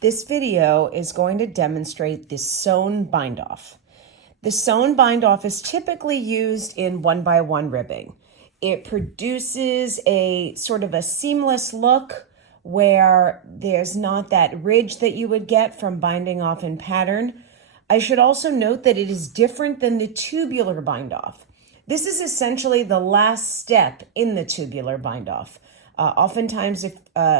This video is going to demonstrate the sewn bind off. The sewn bind off is typically used in 1x1 ribbing. It produces a sort of a seamless look where there's not that ridge that you would get from binding off in pattern. I should also note that it is different than the tubular bind off. This is essentially the last step in the tubular bind off. Oftentimes, if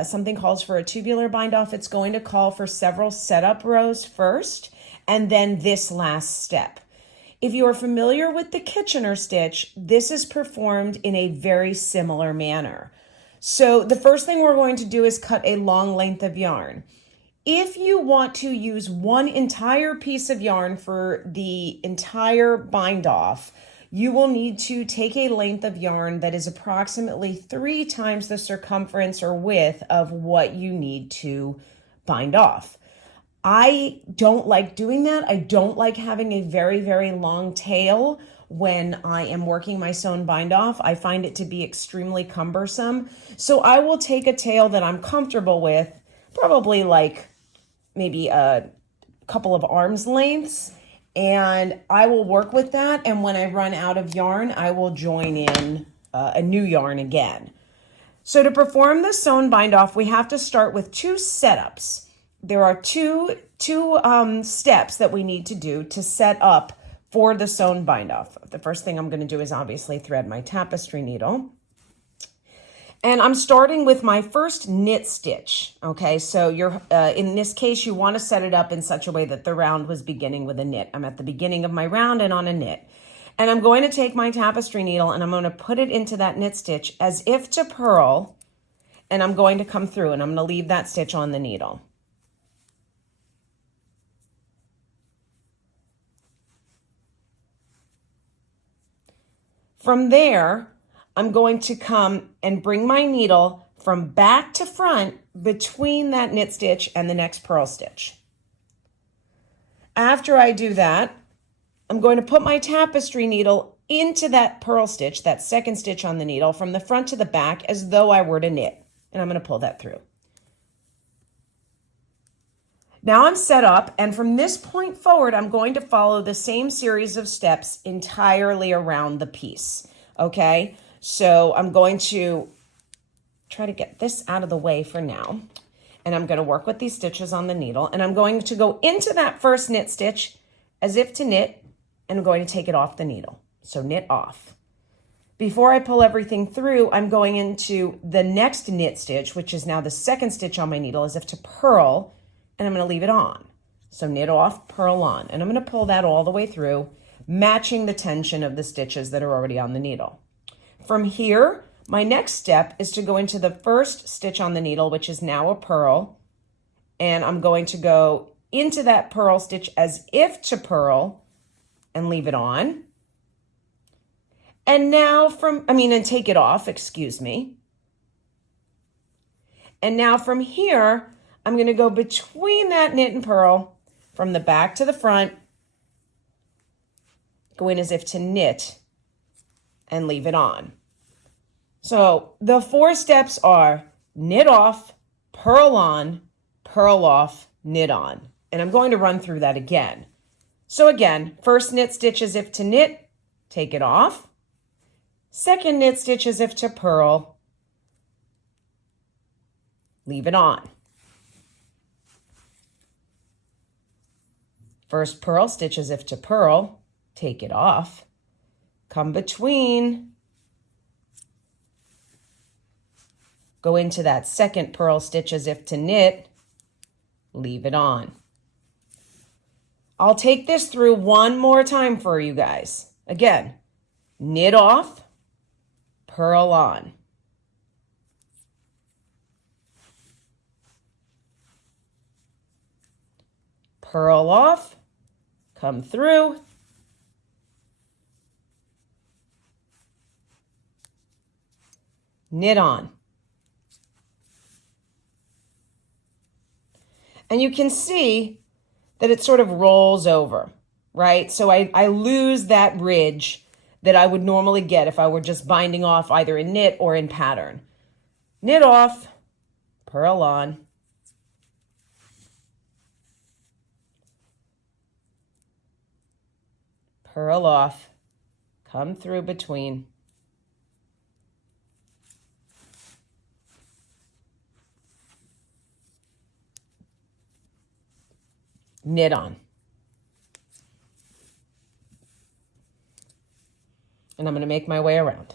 something calls for a tubular bind off, it's going to call for several setup rows first, and then this last step. If you are familiar with the Kitchener stitch, this is performed in a very similar manner. So the first thing we're going to do is cut a long length of yarn. If you want to use one entire piece of yarn for the entire bind off, you will need to take a length of yarn that is approximately 3 times the circumference or width of what you need to bind off. I don't like doing that. I don't like having a very, very long tail when I am working my sewn bind off. I find it to be extremely cumbersome. So I will take a tail that I'm comfortable with, probably like maybe a couple of arms lengths, and I will work with that. And when I run out of yarn, I will join in a new yarn again. So to perform the sewn bind off, we have to start with 2 setups. There are two steps that we need to do to set up for the sewn bind off. The first thing I'm going to do is obviously thread my tapestry needle. And I'm starting with my first knit stitch. Okay, so you're in this case, you want to set it up in such a way that the round was beginning with a knit. I'm at the beginning of my round and on a knit. And I'm going to take my tapestry needle and I'm going to put it into that knit stitch as if to purl. And I'm going to come through and I'm going to leave that stitch on the needle. From there, I'm going to come and bring my needle from back to front between that knit stitch and the next purl stitch. After I do that, I'm going to put my tapestry needle into that purl stitch, that second stitch on the needle, from the front to the back as though I were to knit. And I'm going to pull that through. Now I'm set up, and from this point forward, I'm going to follow the same series of steps entirely around the piece, okay? So I'm going to try to get this out of the way for now, and I'm going to work with these stitches on the needle, and I'm going to go into that first knit stitch as if to knit, and I'm going to take it off the needle. So knit off. Before I pull everything through, I'm going into the next knit stitch, which is now the second stitch on my needle, as if to purl, and I'm going to leave it on. So knit off, purl on, and I'm going to pull that all the way through, matching the tension of the stitches that are already on the needle. From here, my next step is to go into the first stitch on the needle, which is now a purl, and I'm going to go into that purl stitch as if to purl and leave it on. And now and take it off, excuse me. And now from here, I'm going to go between that knit and purl from the back to the front, go in as if to knit and leave it on. So the 4 steps are knit off, purl on, purl off, knit on. And I'm going to run through that again. So again, first knit stitch as if to knit, take it off. Second knit stitch as if to purl, leave it on. First purl stitch as if to purl, take it off, come between, go into that second purl stitch as if to knit, leave it on. I'll take this through one more time for you guys. Again, knit off, purl on. Purl off, come through, knit on. And you can see that it sort of rolls over, right? So I lose that ridge that I would normally get if I were just binding off either in knit or in pattern. Knit off, purl on, purl off, come through between, knit on. And I'm going to make my way around.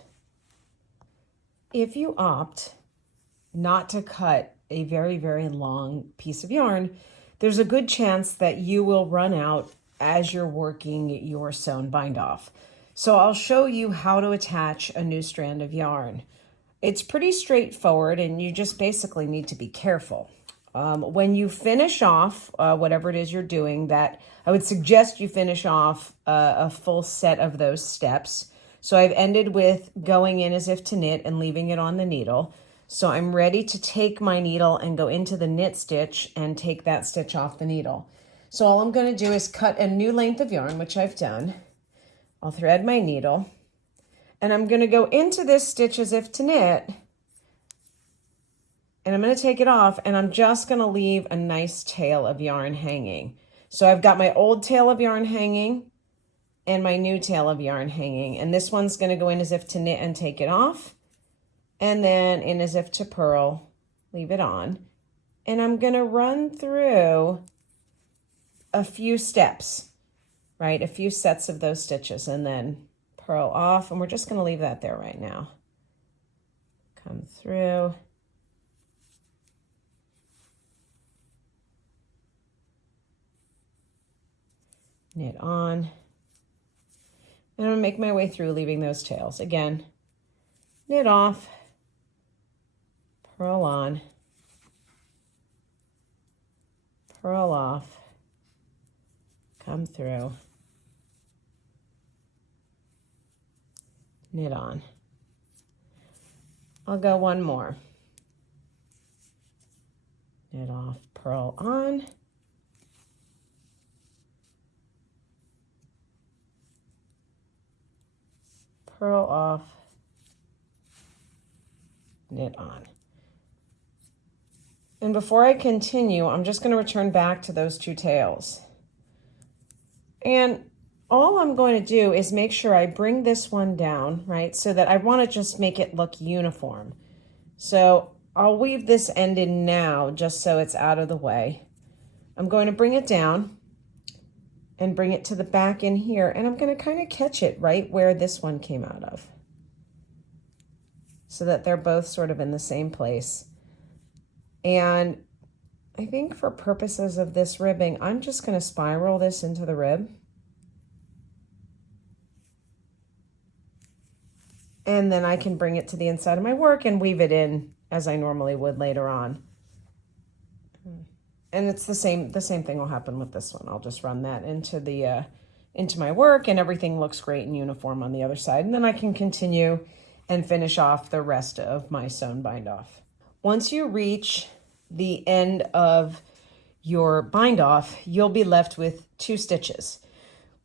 If you opt not to cut a very, very long piece of yarn, there's a good chance that you will run out as you're working your sewn bind off. So I'll show you how to attach a new strand of yarn. It's pretty straightforward, and you just basically need to be careful. When you finish off whatever it is you're doing, that I would suggest you finish off a full set of those steps. So I've ended with going in as if to knit and leaving it on the needle. So I'm ready to take my needle and go into the knit stitch and take that stitch off the needle. So all I'm going to do is cut a new length of yarn, which I've done. I'll thread my needle, and I'm going to go into this stitch as if to knit, and I'm going to take it off, and I'm just going to leave a nice tail of yarn hanging. So I've got my old tail of yarn hanging and my new tail of yarn hanging, and this one's going to go in as if to knit and take it off, and then in as if to purl, leave it on, and I'm going to run through a few steps, right? A few sets of those stitches, and then purl off, and we're just going to leave that there right now. Come through. Knit on. And I'm going to make my way through leaving those tails. Again, knit off, purl on, purl off, come through, knit on. I'll go one more. Knit off, purl on, purl off, knit on. And before I continue, I'm just going to return back to those two tails. And all I'm going to do is make sure I bring this one down, right? So that I want to just make it look uniform. So I'll weave this end in now just so it's out of the way. I'm going to bring it down and bring it to the back in here, and I'm going to kind of catch it right where this one came out of, so that they're both sort of in the same place. And I think for purposes of this ribbing, I'm just going to spiral this into the rib. And then I can bring it to the inside of my work and weave it in as I normally would later on. And it's the same thing will happen with this one. I'll just run that into my work, and everything looks great and uniform on the other side. And then I can continue and finish off the rest of my sewn bind off. Once you reach the end of your bind off, you'll be left with two stitches,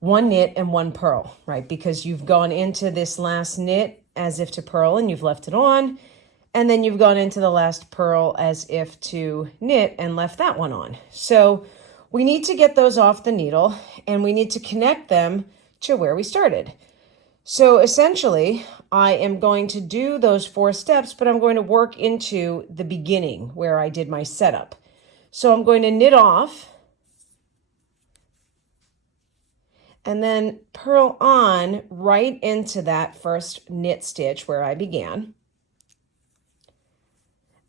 one knit and one purl, right? Because you've gone into this last knit as if to purl and you've left it on. And then you've gone into the last purl as if to knit and left that one on. So we need to get those off the needle, and we need to connect them to where we started. So essentially, I am going to do those 4 steps, but I'm going to work into the beginning where I did my setup. So I'm going to knit off and then purl on right into that first knit stitch where I began.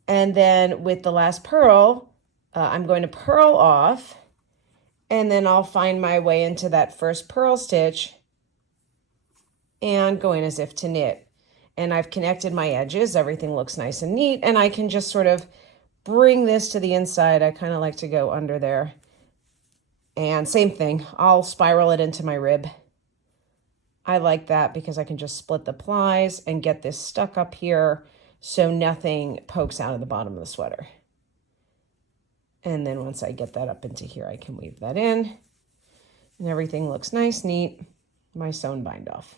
And then with the last purl, I'm going to purl off, and then I'll find my way into that first purl stitch and go in as if to knit. And I've connected my edges. Everything looks nice and neat, and I can just sort of bring this to the inside. I kind of like to go under there. And same thing, I'll spiral it into my rib. I like that because I can just split the plies and get this stuck up here so nothing pokes out of the bottom of the sweater. And then once I get that up into here, I can weave that in, and everything looks nice, neat, my sewn bind off.